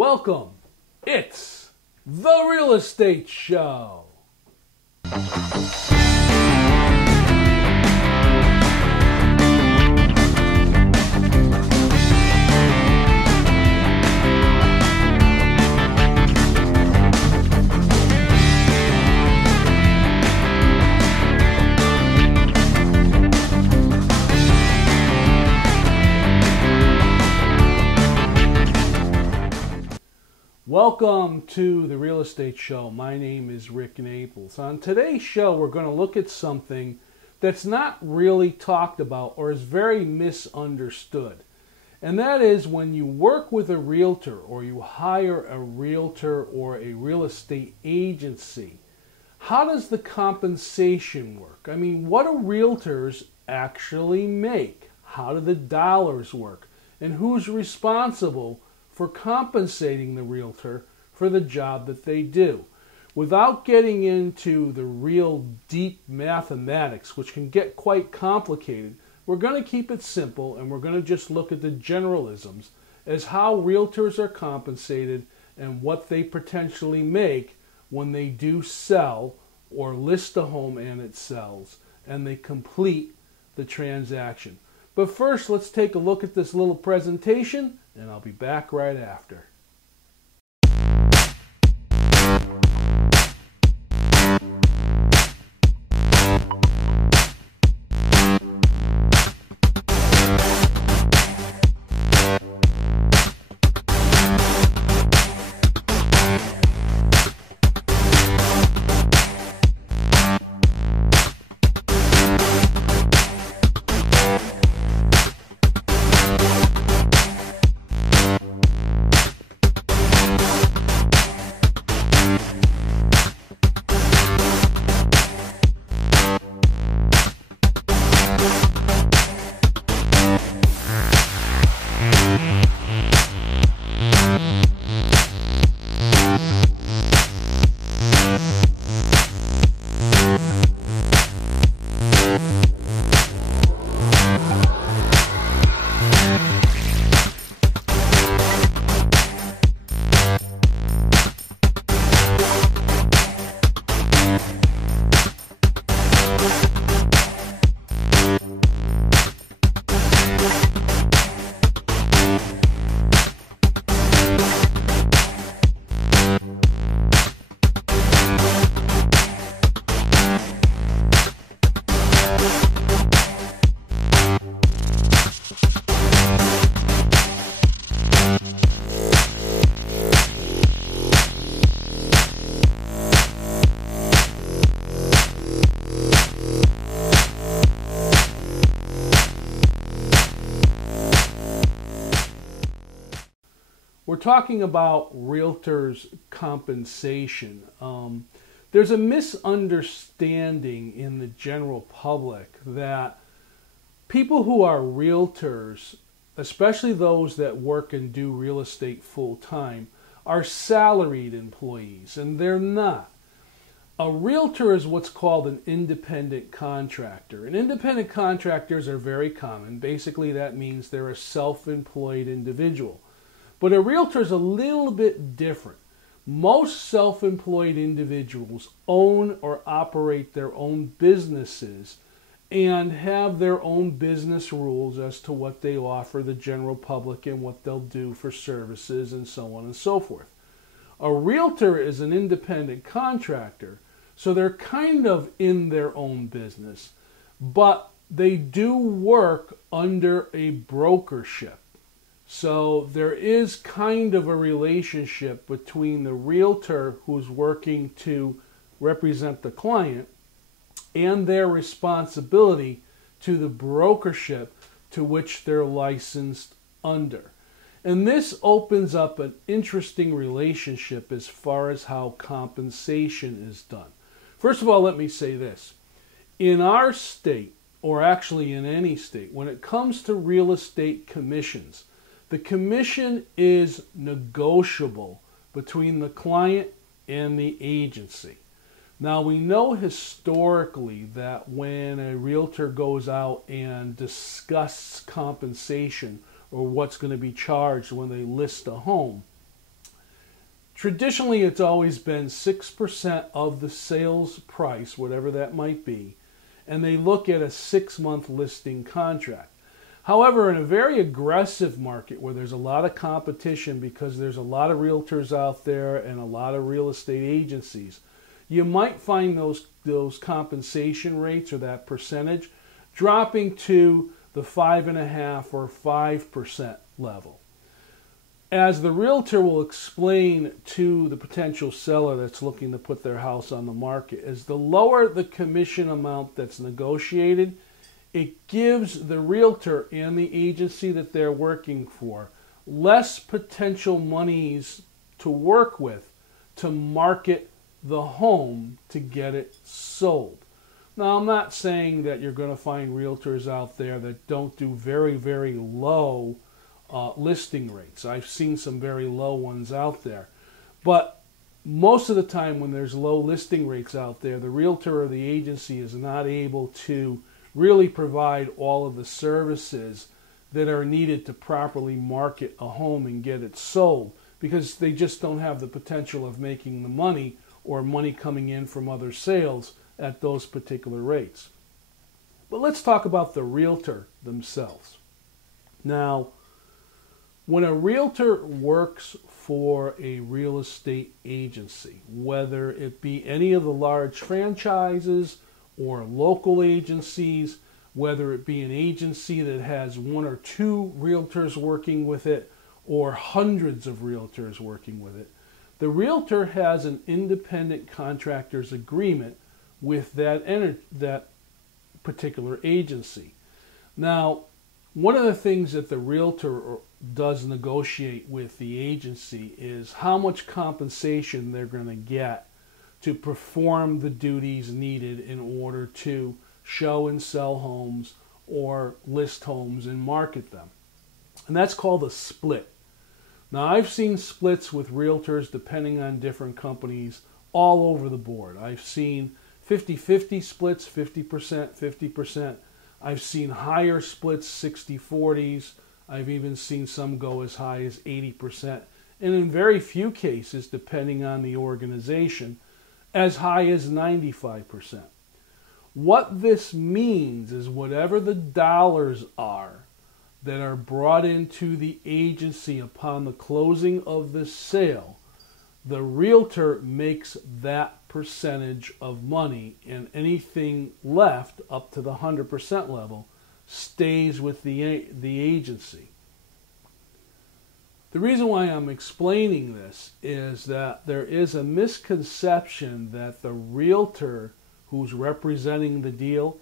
Welcome. It's The Real Estate Show. Welcome to The Real Estate Show. My name is Rick Naples. On today's show, we're going to look at something that's not really talked about or is very misunderstood. And that is when you work with a realtor or you hire a realtor or a real estate agency, how does the compensation work? I mean, what do realtors actually make? How do the dollars work? And who's responsible for compensating the realtor for the job that they do? Without getting into the real deep mathematics, which can get quite complicated, we're going to keep it simple and we're going to just look at the generalisms as how realtors are compensated and what they potentially make when they do sell or list a home and it sells and they complete the transaction. But first, let's take a look at this little presentation, and I'll be back right after. We're talking about realtors' compensation. There's a misunderstanding in the general public that people who are realtors, especially those that work and do real estate full-time, are salaried employees, and they're not. A realtor is what's called an independent contractor. And independent contractors are very common. Basically, that means they're a self-employed individual. But a realtor is a little bit different. Most self-employed individuals own or operate their own businesses and have their own business rules as to what they offer the general public and what they'll do for services and so on and so forth. A realtor is an independent contractor, so they're kind of in their own business, but they do work under a brokership. So there is kind of a relationship between the realtor who's working to represent the client and their responsibility to the brokership to which they're licensed under. And this opens up an interesting relationship as far as how compensation is done. First of all, let me say this. In our state, or actually in any state, when it comes to real estate commissions, the commission is negotiable between the client and the agency. Now, we know historically that when a realtor goes out and discusses compensation or what's going to be charged when they list a home, Traditionally, it's always been 6% of the sales price, whatever that might be, and they look at a 6-month listing contract. However, in a very aggressive market where there's a lot of competition because there's a lot of realtors out there and a lot of real estate agencies, you might find those compensation rates or that percentage dropping to the 5.5% or 5% level. As the realtor will explain to the potential seller that's looking to put their house on the market, is the lower the commission amount that's negotiated, it gives the realtor and the agency that they're working for less potential monies to work with to market the home to get it sold. Now, I'm not saying that you're going to find realtors out there that don't do very, very low listing rates. I've seen some very low ones out there. But most of the time when there's low listing rates out there, the realtor or the agency is not able to really provide all of the services that are needed to properly market a home and get it sold, because they just don't have the potential of making the money or money coming in from other sales at those particular rates. But let's talk about the realtor themselves. Now, when a realtor works for a real estate agency, whether it be any of the large franchises or local agencies, whether it be an agency that has 1 or 2 realtors working with it or hundreds of realtors working with it, the realtor has an independent contractor's agreement with that particular agency. Now, one of the things that the realtor does negotiate with the agency is how much compensation they're going to get to perform the duties needed in order to show and sell homes or list homes and market them. And that's called a split. Now, I've seen splits with realtors depending on different companies all over the board. I've seen 50-50 splits, 50%, 50%. I've seen higher splits, 60-40s. I've even seen some go as high as 80%. And in very few cases, depending on the organization, as high as 95%. What this means is whatever the dollars are that are brought into the agency upon the closing of the sale, the realtor makes that percentage of money, and anything left up to the 100% level stays with the agency. The reason why I'm explaining this is that there is a misconception that the realtor who's representing the deal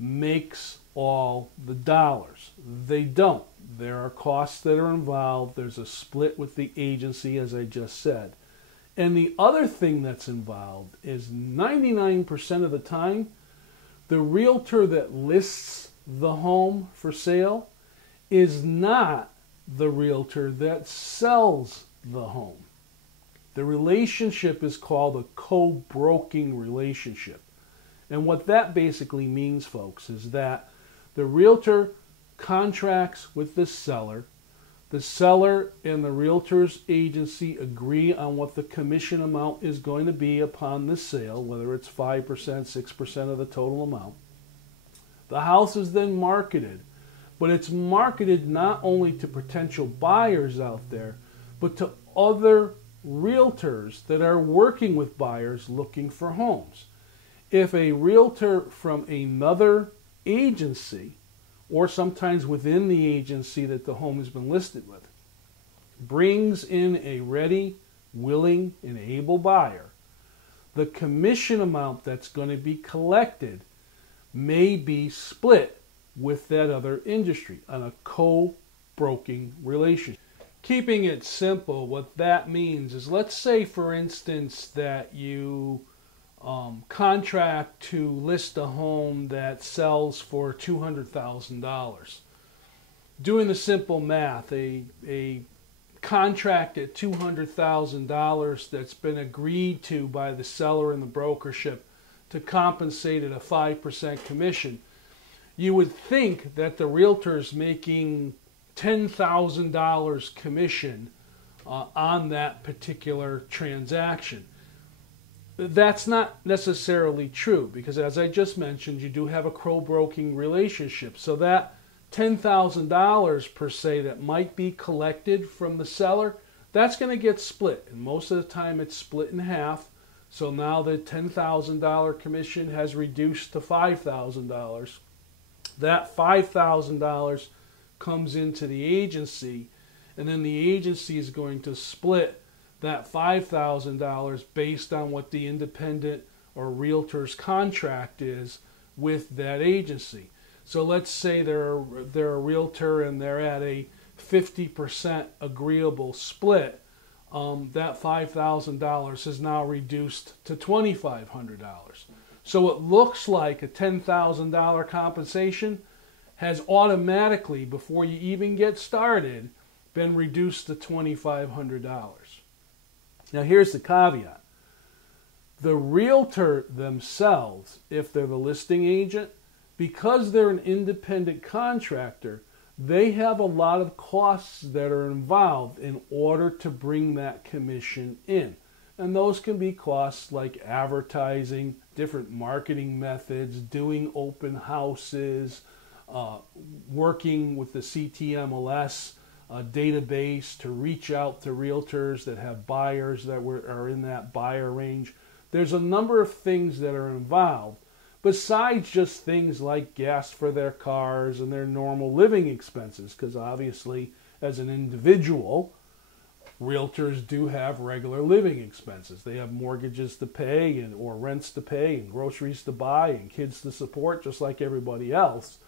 makes all the dollars. They don't. There are costs that are involved. There's a split with the agency, as I just said. And the other thing that's involved is 99% of the time, the realtor that lists the home for sale is not the realtor that sells the home. The relationship is called a co-broking relationship. And what that basically means, folks, is that the realtor contracts with the seller and the realtor's agency agree on what the commission amount is going to be upon the sale, whether it's 5%, 6% of the total amount. The house is then marketed, but it's marketed not only to potential buyers out there, but to other realtors that are working with buyers looking for homes. If a realtor from another agency, or sometimes within the agency that the home has been listed with, brings in a ready, willing, and able buyer, the commission amount that's going to be collected may be split with that other industry on a co-broking relationship. Keeping it simple, what that means is, let's say, for instance, that you contract to list a home that sells for $200,000. Doing the simple math, a contract at $200,000 that's been agreed to by the seller and the brokership to compensate at a 5% commission, you would think that the realtor's making $10,000 commission on that particular transaction. That's not necessarily true because, as I just mentioned, you do have a co-broking relationship. So that $10,000 per se that might be collected from the seller, that's going to get split. And most of the time it's split in half. So now the $10,000 commission has reduced to $5,000. That $5,000 comes into the agency, and then the agency is going to split that $5,000 based on what the independent or realtor's contract is with that agency. So let's say they're a realtor and they're at a 50% agreeable split. That $5,000 is now reduced to $2,500. So it looks like a $10,000 compensation has automatically, before you even get started, been reduced to $2,500. Now here's the caveat. The realtor themselves, if they're the listing agent, because they're an independent contractor, they have a lot of costs that are involved in order to bring that commission in. And those can be costs like advertising, different marketing methods, doing open houses, working with the CTMLS database to reach out to realtors that have buyers that are in that buyer range. There's a number of things that are involved besides just things like gas for their cars and their normal living expenses, because obviously as an individual, realtors do have regular living expenses. They have mortgages to pay or rents to pay and groceries to buy and kids to support just like everybody else.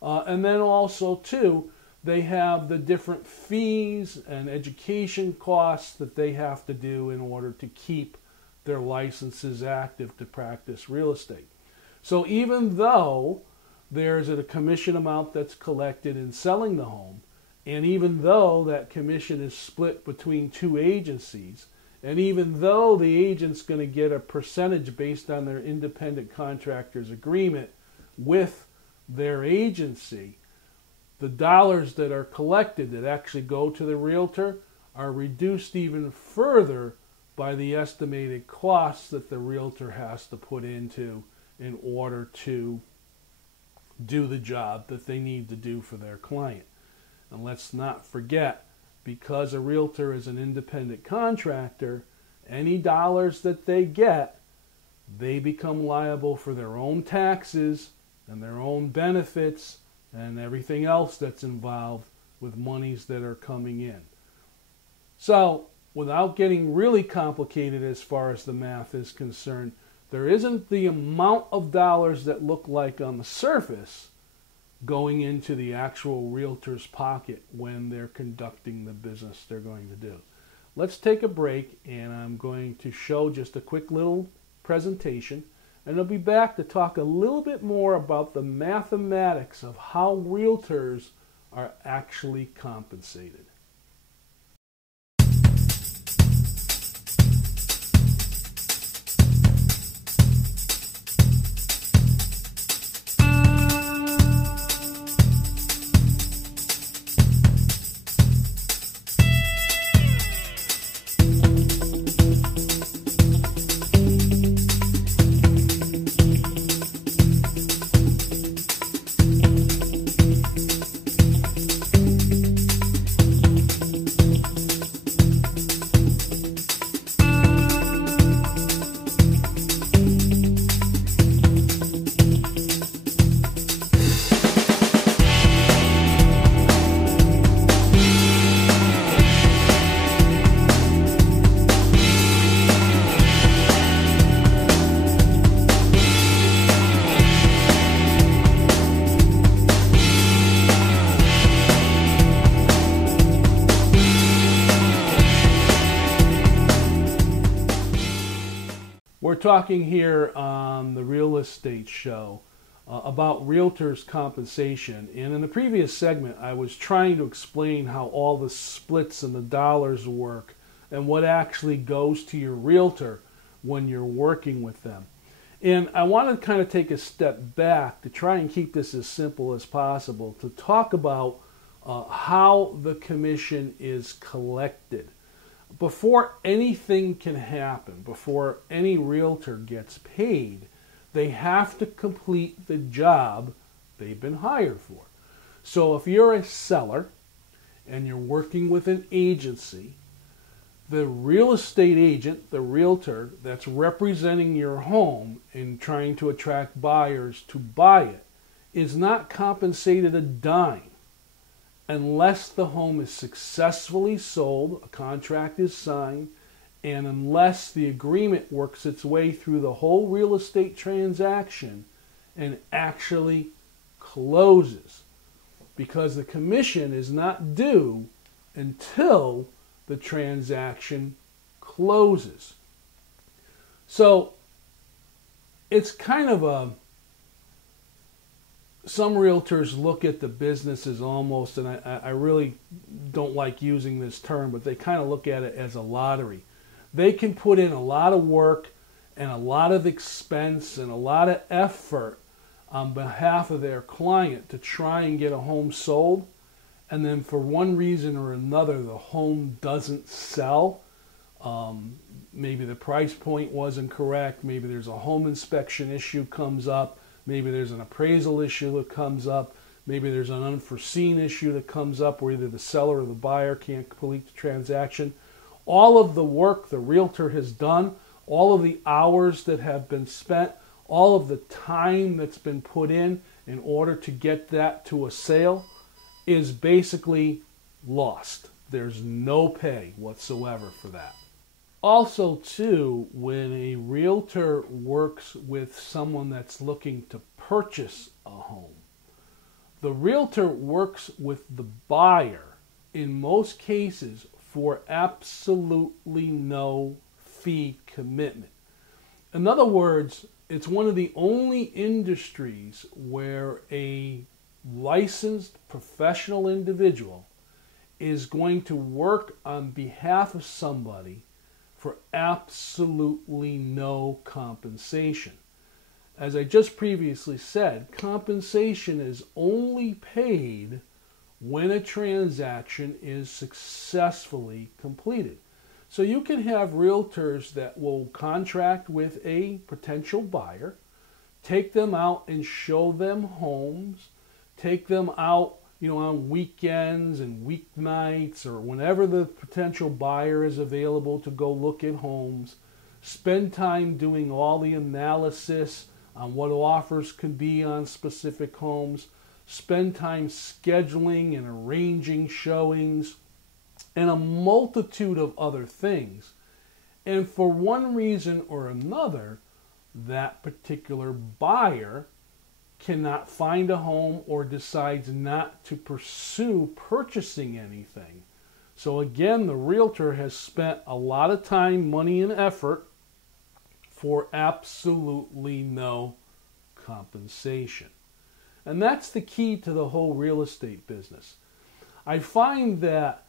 And then also too, they have the different fees and education costs that they have to do in order to keep their licenses active to practice real estate. So even though there's a commission amount that's collected in selling the home, and even though that commission is split between two agencies, and even though the agent's going to get a percentage based on their independent contractor's agreement with their agency, the dollars that are collected that actually go to the realtor are reduced even further by the estimated costs that the realtor has to put into in order to do the job that they need to do for their client. And let's not forget, because a realtor is an independent contractor, any dollars that they get, they become liable for their own taxes and their own benefits and everything else that's involved with monies that are coming in. So, without getting really complicated as far as the math is concerned, there isn't the amount of dollars that look like on the surface going into the actual realtor's pocket when they're conducting the business they're going to do. Let's take a break, and I'm going to show just a quick little presentation, and I'll be back to talk a little bit more about the mathematics of how realtors are actually compensated. We're talking here on the Real Estate Show about realtors' compensation. And in the previous segment, I was trying to explain how all the splits and the dollars work and what actually goes to your realtor when you're working with them. And I want to kind of take a step back to try and keep this as simple as possible to talk about how the commission is collected. before anything can happen, before any realtor gets paid, they have to complete the job they've been hired for. So if you're a seller and you're working with an agency, the real estate agent, the realtor that's representing your home and trying to attract buyers to buy it, is not compensated a dime unless the home is successfully sold, a contract is signed, and unless the agreement works its way through the whole real estate transaction and actually closes. Because the commission is not due until the transaction closes. So it's kind of some realtors look at the business as almost, and I really don't like using this term, but they kind of look at it as a lottery. They can put in a lot of work and a lot of expense and a lot of effort on behalf of their client to try and get a home sold, and then for one reason or another the home doesn't sell. Maybe the price point wasn't correct, maybe there's a home inspection issue comes up, maybe there's an appraisal issue that comes up, maybe there's an unforeseen issue that comes up where either the seller or the buyer can't complete the transaction. All of the work the realtor has done, all of the hours that have been spent, all of the time that's been put in order to get that to a sale is basically lost. There's no pay whatsoever for that. Also, too, when a realtor works with someone that's looking to purchase a home, the realtor works with the buyer, in most cases, for absolutely no fee commitment. In other words, it's one of the only industries where a licensed professional individual is going to work on behalf of somebody for absolutely no compensation. As I just previously said, compensation is only paid when a transaction is successfully completed. So you can have realtors that will contract with a potential buyer, take them out and show them homes, take them out, on weekends and weeknights or whenever the potential buyer is available to go look at homes, spend time doing all the analysis on what offers could be on specific homes, spend time scheduling and arranging showings, and a multitude of other things. And for one reason or another, that particular buyer cannot find a home or decides not to pursue purchasing anything. So again, the realtor has spent a lot of time, money, and effort for absolutely no compensation. And that's the key to the whole real estate business. I find that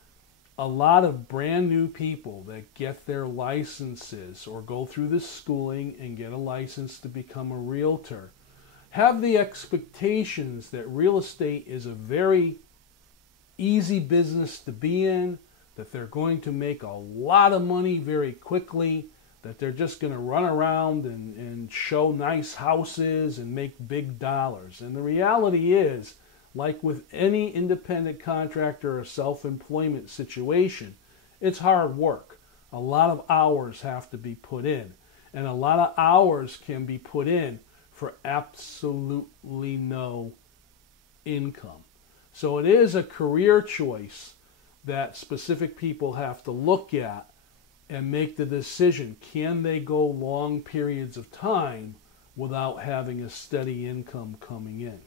a lot of brand new people that get their licenses or go through the schooling and get a license to become a realtor have the expectations that real estate is a very easy business to be in, that they're going to make a lot of money very quickly, that they're just going to run around and show nice houses and make big dollars. And the reality is, like with any independent contractor or self-employment situation, it's hard work. A lot of hours have to be put in, and a lot of hours can be put in for absolutely no income. So it is a career choice that specific people have to look at and make the decision. Can they go long periods of time without having a steady income coming in?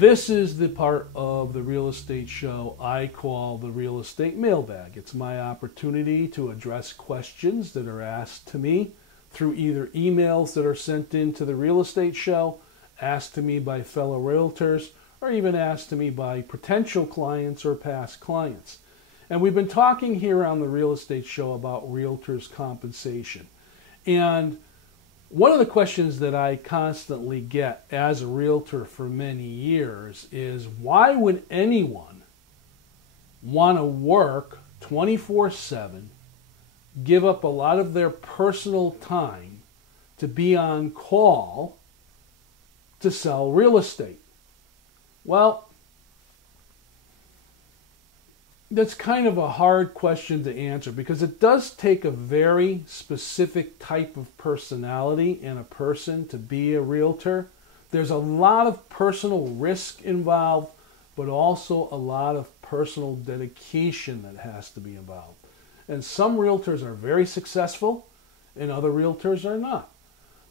This is the part of the real estate show I call the real estate mailbag. It's my opportunity to address questions that are asked to me through either emails that are sent in to the real estate show, asked to me by fellow realtors, or even asked to me by potential clients or past clients. And we've been talking here on the real estate show about realtors' compensation. And one of the questions that I constantly get as a realtor for many years is, why would anyone want to work 24/7, give up a lot of their personal time to be on call to sell real estate? Well, that's kind of a hard question to answer because it does take a very specific type of personality in a person to be a realtor. There's a lot of personal risk involved, but also a lot of personal dedication that has to be involved. And some realtors are very successful and other realtors are not.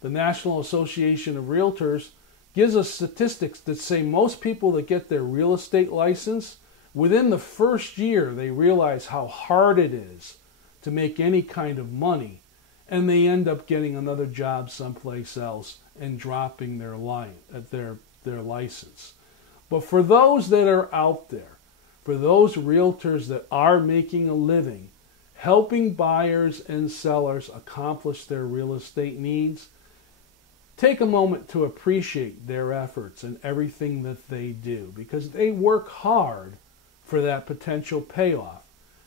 The National Association of Realtors gives us statistics that say most people that get their real estate license, within the first year, they realize how hard it is to make any kind of money, and they end up getting another job someplace else and dropping their license. But for those that are out there, for those realtors that are making a living, helping buyers and sellers accomplish their real estate needs, take a moment to appreciate their efforts and everything that they do, because they work hard for that potential payoff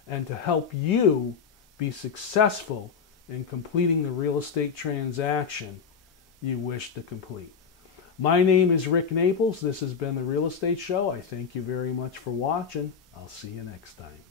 and to help you be successful in completing the real estate transaction you wish to complete. My name is Rick Naples. This has been the Real Estate Show. I thank you very much for watching. I'll see you next time.